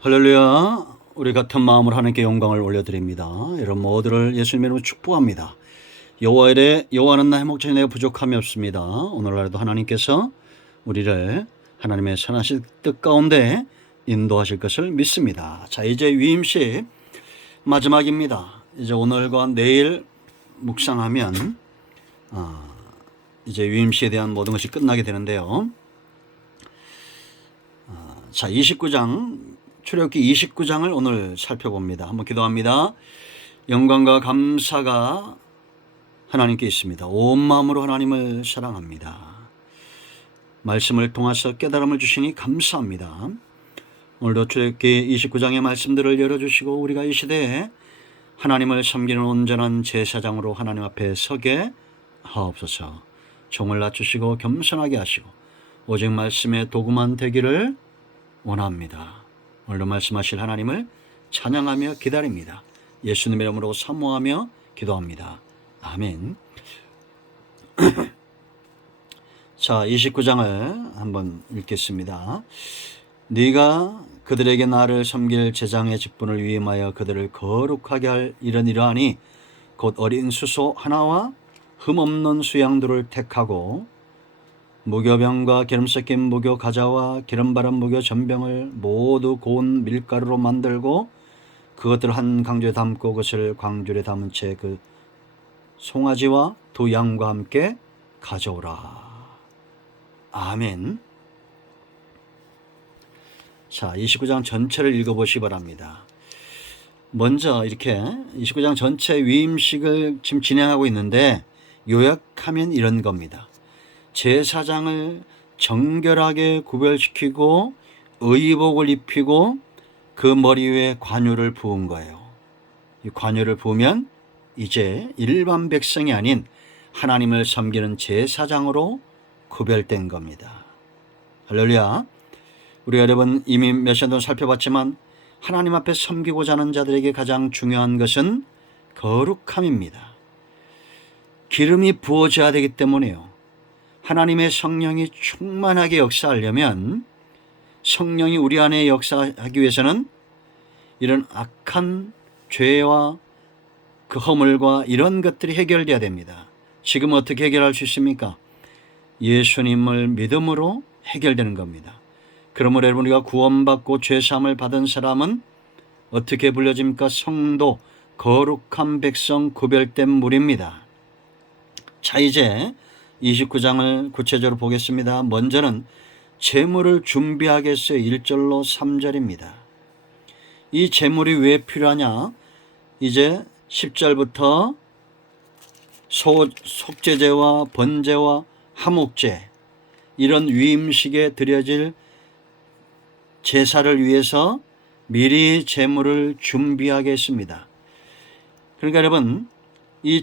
할렐루야. 우리 같은 마음으로 하나님께 영광을 올려드립니다. 여러분 모두를 예수님의 이름으로 축복합니다. 여호와는 나의 목자니 내가 부족함이 없습니다. 오늘날에도 하나님께서 우리를 하나님의 선하신 뜻 가운데 인도하실 것을 믿습니다. 자, 이제 위임식 마지막입니다. 이제 오늘과 내일 묵상하면 이제 위임식에 대한 모든 것이 끝나게 되는데요. 자, 29장 출애굽기 29장을 오늘 살펴봅니다. 한번 기도합니다. 영광과 감사가 하나님께 있습니다. 온 마음으로 하나님을 사랑합니다. 말씀을 통해서 깨달음을 주시니 감사합니다. 오늘도 출애굽기 29장의 말씀들을 열어주시고 우리가 이 시대에 하나님을 섬기는 온전한 제사장으로 하나님 앞에 서게 하옵소서. 종을 낮추시고 겸손하게 하시고 오직 말씀의 도구만 되기를 원합니다. 오늘도 말씀하실 하나님을 찬양하며 기다립니다. 예수님의 이름으로 사모하며 기도합니다. 아멘. 자, 29장을 한번 읽겠습니다. 네가 그들에게 나를 섬길 제장의 직분을 위임하여 그들을 거룩하게 할 일은 이러하니 곧 어린 수소 하나와 흠없는 수양들을 택하고 무교병과 기름 섞인 무교 가자와 기름 바른 무교 전병을 모두 고운 밀가루로 만들고 그것들을 한 강주에 담고 그것을 광줄에 담은 채 그 송아지와 두 양과 함께 가져오라. 아멘. 자, 29장 전체를 읽어보시기 바랍니다. 먼저 이렇게 29장 전체 위임식을 지금 진행하고 있는데 요약하면 이런 겁니다. 제사장을 정결하게 구별시키고 의복을 입히고 그 머리 위에 관유를 부은 거예요. 이 관유를 부으면 이제 일반 백성이 아닌 하나님을 섬기는 제사장으로 구별된 겁니다. 할렐루야. 우리가 여러분 이미 몇 시간 동안 살펴봤지만 하나님 앞에 섬기고자 하는 자들에게 가장 중요한 것은 거룩함입니다. 기름이 부어져야 되기 때문에요. 하나님의 성령이 충만하게 역사하려면 성령이 우리 안에 역사하기 위해서는 이런 악한 죄와 그 허물과 이런 것들이 해결돼야 됩니다. 지금 어떻게 해결할 수 있습니까? 예수님을 믿음으로 해결되는 겁니다. 그러므로 여러분 우리가 구원받고 죄사함을 받은 사람은 어떻게 불려집니까? 성도, 거룩한 백성, 구별된 무리입니다. 자, 이제 29장을 구체적으로 보겠습니다. 먼저는 제물을 준비하겠어요. 1절로 3절입니다. 이 제물이 왜 필요하냐? 이제 10절부터 속죄제와 번제와 화목제 이런 위임식에 드려질 제사를 위해서 미리 제물을 준비하겠습니다. 그러니까 여러분 이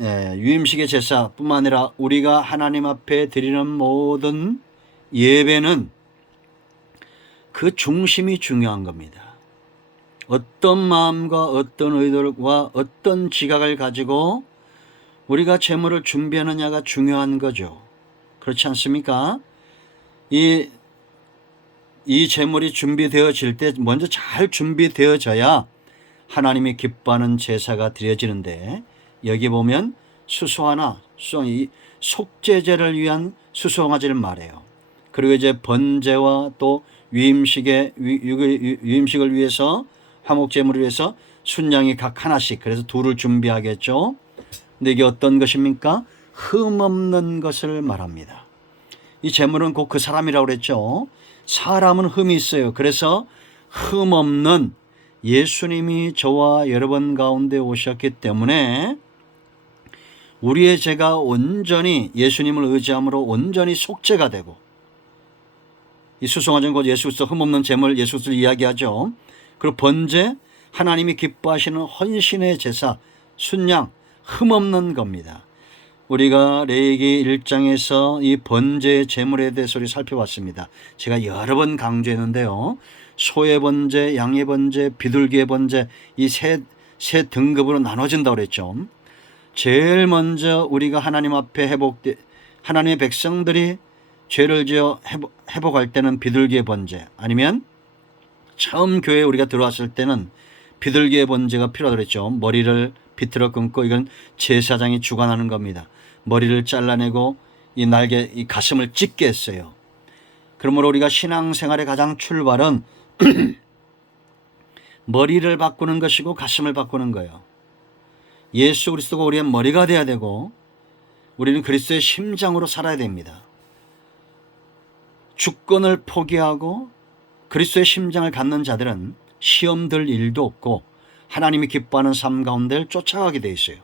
유임식의 제사뿐만 아니라 우리가 하나님 앞에 드리는 모든 예배는 그 중심이 중요한 겁니다. 어떤 마음과 어떤 의도와 어떤 지각을 가지고 우리가 제물을 준비하느냐가 중요한 거죠. 그렇지 않습니까? 이 제물이 준비되어질 때 먼저 잘 준비되어져야 하나님이 기뻐하는 제사가 드려지는데 여기 보면 수소 하나, 속죄제를 위한 수송아지를 말해요. 그리고 이제 번제와 또 위임식을 위해서 화목제물을 위해서 순양이 각 하나씩 그래서 둘을 준비하겠죠. 근데 이게 어떤 것입니까? 흠없는 것을 말합니다. 이 제물은 곧 그 사람이라고 그랬죠. 사람은 흠이 있어요. 그래서 흠없는 예수님이 저와 여러분 가운데 오셨기 때문에 우리의 죄가 온전히 예수님을 의지함으로 온전히 속죄가 되고 이 수송아지는 곧 예수 그리스도 흠없는 제물 예수 그리스도를 이야기하죠. 그리고 번제 하나님이 기뻐하시는 헌신의 제사 순양 흠없는 겁니다. 우리가 레위기 1장에서 이 번제 제물에 대해서 우리 살펴봤습니다. 제가 여러 번 강조했는데요. 소의 번제, 양의 번제, 비둘기의 번제 이 세 등급으로 나눠진다고 그랬죠. 제일 먼저 우리가 하나님 앞에 하나님의 백성들이 죄를 지어 회복할 때는 비둘기의 번제 아니면 처음 교회에 우리가 들어왔을 때는 비둘기의 번제가 필요하다고 그랬죠. 머리를 비틀어 끊고, 이건 제사장이 주관하는 겁니다. 머리를 잘라내고 이 날개, 이 가슴을 찢게 했어요. 그러므로 우리가 신앙생활의 가장 출발은 머리를 바꾸는 것이고 가슴을 바꾸는 거예요. 예수 그리스도가 우리의 머리가 돼야 되고 우리는 그리스도의 심장으로 살아야 됩니다. 주권을 포기하고 그리스도의 심장을 갖는 자들은 시험 들 일도 없고 하나님이 기뻐하는 삶 가운데를 쫓아가게 돼 있어요.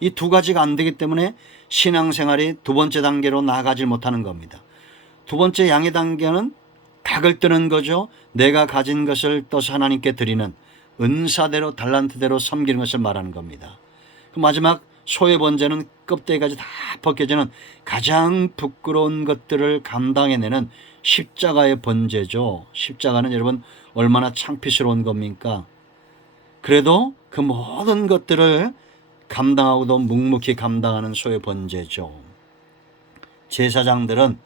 이 두 가지가 안 되기 때문에 신앙생활이 두 번째 단계로 나아가지 못하는 겁니다. 두 번째 양의 단계는 닭을 뜨는 거죠. 내가 가진 것을 떠서 하나님께 드리는 은사대로 달란트대로 섬기는 것을 말하는 겁니다. 그 마지막 소의 번제는 껍데기까지 다 벗겨지는 가장 부끄러운 것들을 감당해내는 십자가의 번제죠. 십자가는 여러분 얼마나 창피스러운 겁니까? 그래도 그 모든 것들을 감당하고도 묵묵히 감당하는 소의 번제죠. 제사장들은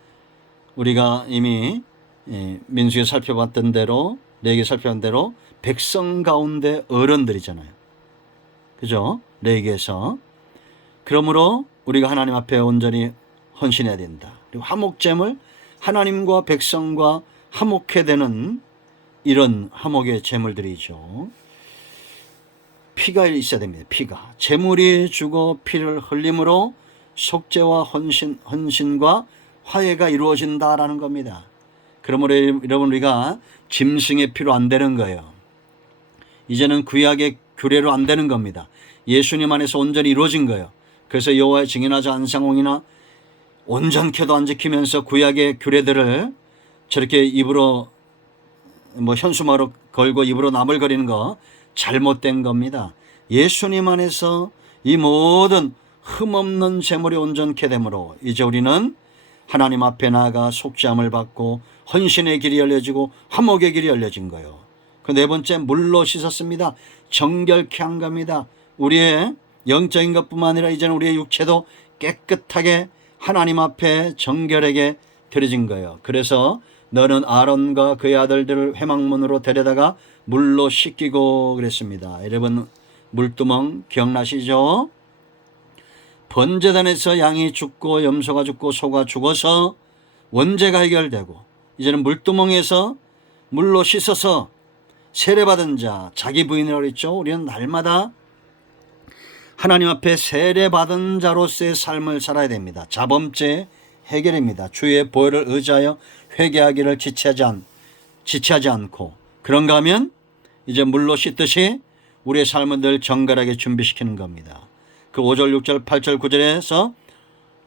우리가 이미 민수기에 살펴봤던 대로, 레위기에 살펴본 대로 백성 가운데 어른들이잖아요. 그죠? 레위기에서. 그러므로 우리가 하나님 앞에 온전히 헌신해야 된다. 그리고 화목제물, 하나님과 백성과 화목해 되는 이런 화목의 제물들이죠. 피가 있어야 됩니다. 피가. 제물이 주고 피를 흘림으로 속죄와 헌신과 화해가 이루어진다라는 겁니다. 그러므로 여러분 우리가 짐승의 피로 안 되는 거예요. 이제는 구약의 규례로 안 되는 겁니다. 예수님 안에서 온전히 이루어진 거예요. 그래서 여호와의 증인하자 안상홍이나 온전케도 안 지키면서 구약의 규례들을 저렇게 입으로 현수막으로 걸고 입으로 나물거리는 거 잘못된 겁니다. 예수님 안에서 이 모든 흠없는 제물이 온전케 되므로 이제 우리는 하나님 앞에 나아가 속죄함을 받고 헌신의 길이 열려지고 화목의 길이 열려진 거예요. 그 네 번째, 물로 씻었습니다. 정결케 한 겁니다. 우리의 영적인 것뿐만 아니라 이제는 우리의 육체도 깨끗하게 하나님 앞에 정결하게 드려진 거예요. 그래서 너는 아론과 그의 아들들을 회막문으로 데려다가 물로 씻기고 그랬습니다. 여러분 물두멍 기억나시죠? 번제단에서 양이 죽고 염소가 죽고 소가 죽어서 원죄가 해결되고 이제는 물두멍에서 물로 씻어서 세례받은 자, 자기 부인이라고 했죠. 우리는 날마다 하나님 앞에 세례받은 자로서의 삶을 살아야 됩니다. 자범죄 해결입니다. 주의 보혈을 의지하여 회개하기를 지체하지 않고 그런가 하면 이제 물로 씻듯이 우리의 삶을 늘 정결하게 준비시키는 겁니다. 그 5절, 6절, 8절, 9절에서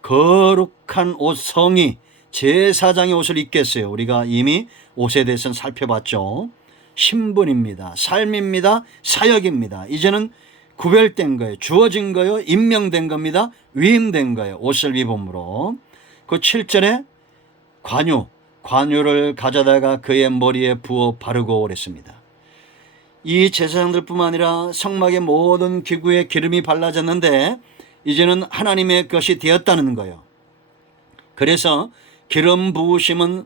거룩한 옷, 성이 제사장의 옷을 입게 했어요. 우리가 이미 옷에 대해서는 살펴봤죠. 신분입니다. 삶입니다. 사역입니다. 이제는 구별된 거예요. 주어진 거예요. 임명된 겁니다. 위임된 거예요. 옷을 입음으로. 그 7절에 관유를 가져다가 그의 머리에 부어 바르고 그랬습니다. 이 제사장들뿐만 아니라 성막의 모든 기구에 기름이 발라졌는데 이제는 하나님의 것이 되었다는 거예요. 그래서 기름 부으심은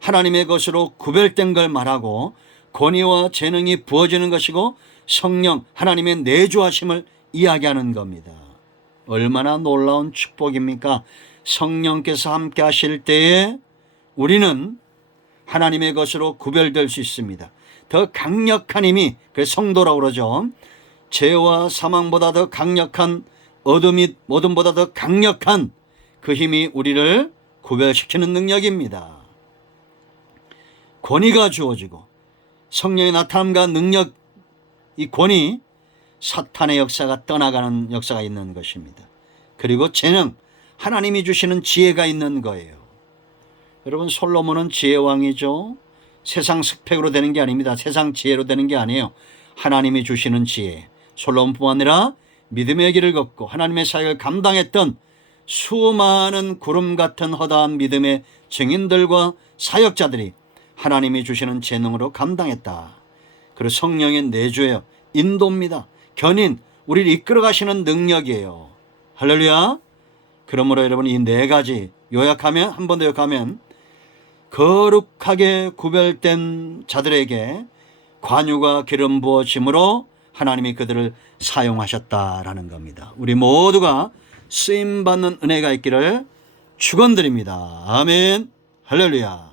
하나님의 것으로 구별된 걸 말하고 권위와 재능이 부어지는 것이고 성령 하나님의 내주하심을 이야기하는 겁니다. 얼마나 놀라운 축복입니까? 성령께서 함께 하실 때에 우리는 하나님의 것으로 구별될 수 있습니다. 더 강력한 힘이, 그래서 성도라고 그러죠. 죄와 사망보다 더 강력한 어둠이 어둠보다 더 강력한 그 힘이 우리를 구별시키는 능력입니다. 권위가 주어지고 성령의 나타남과 능력, 이 권위, 사탄의 역사가 떠나가는 역사가 있는 것입니다. 그리고 재능, 하나님이 주시는 지혜가 있는 거예요. 여러분 솔로몬은 지혜왕이죠. 세상 스펙으로 되는 게 아닙니다. 세상 지혜로 되는 게 아니에요. 하나님이 주시는 지혜. 솔로몬뿐만 아니라 믿음의 길을 걷고 하나님의 사역을 감당했던 수많은 구름 같은 허다한 믿음의 증인들과 사역자들이 하나님이 주시는 재능으로 감당했다. 그리고 성령의 내주예요. 인도입니다. 견인, 우리를 이끌어 가시는 능력이에요. 할렐루야. 그러므로 여러분 이 네 가지 요약하면, 한 번 더 요약하면 거룩하게 구별된 자들에게 관유가 기름 부어짐으로 하나님이 그들을 사용하셨다라는 겁니다. 우리 모두가 쓰임받는 은혜가 있기를 축원드립니다. 아멘. 할렐루야.